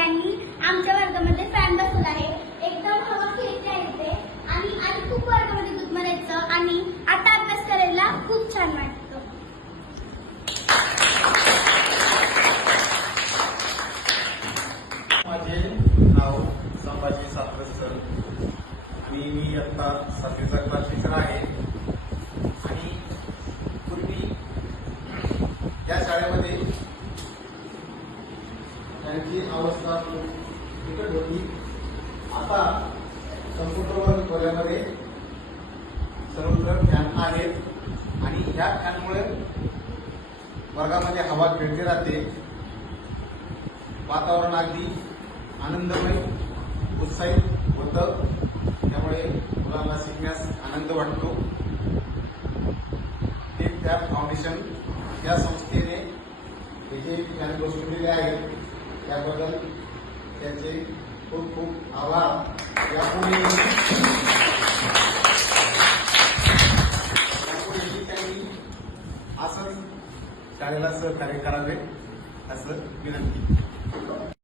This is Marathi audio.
यांनी आमच्या वर्गामध्ये फॅन बसवला आहे. एकदम हवा खेळते आहे ते आणि आधी खूप वर्गामध्ये दूध म्हणायचं आणि आता अभ्यास करायला खूप छान वाटतं. माझे नाव संभाजी सातरसर आणि मी आता 7वीचा क्लास टीचर आहे. आणि पूर्वी या शाळेमध्ये त्यांची अवस्था बिकट होती. आता संपूर्ण खोल्यामध्ये सर्वत्र फॅन आहेत आणि ह्या फॅनमुळे वर्गामध्ये हवा खेळती राहते. वातावरण अगदी आनंदमय उत्साहित होतं. त्यामुळे मुलांना शिकण्यास आनंद वाटतो. ते त्या फाउंडेशन या संस्थेने हे जे फॅन बसवलेले आहेत त्याबद्दल त्यांचे खूप खूप आभार. यापुढे त्यांनी असंच शाळेला सहकार्य करावे असं विनंती.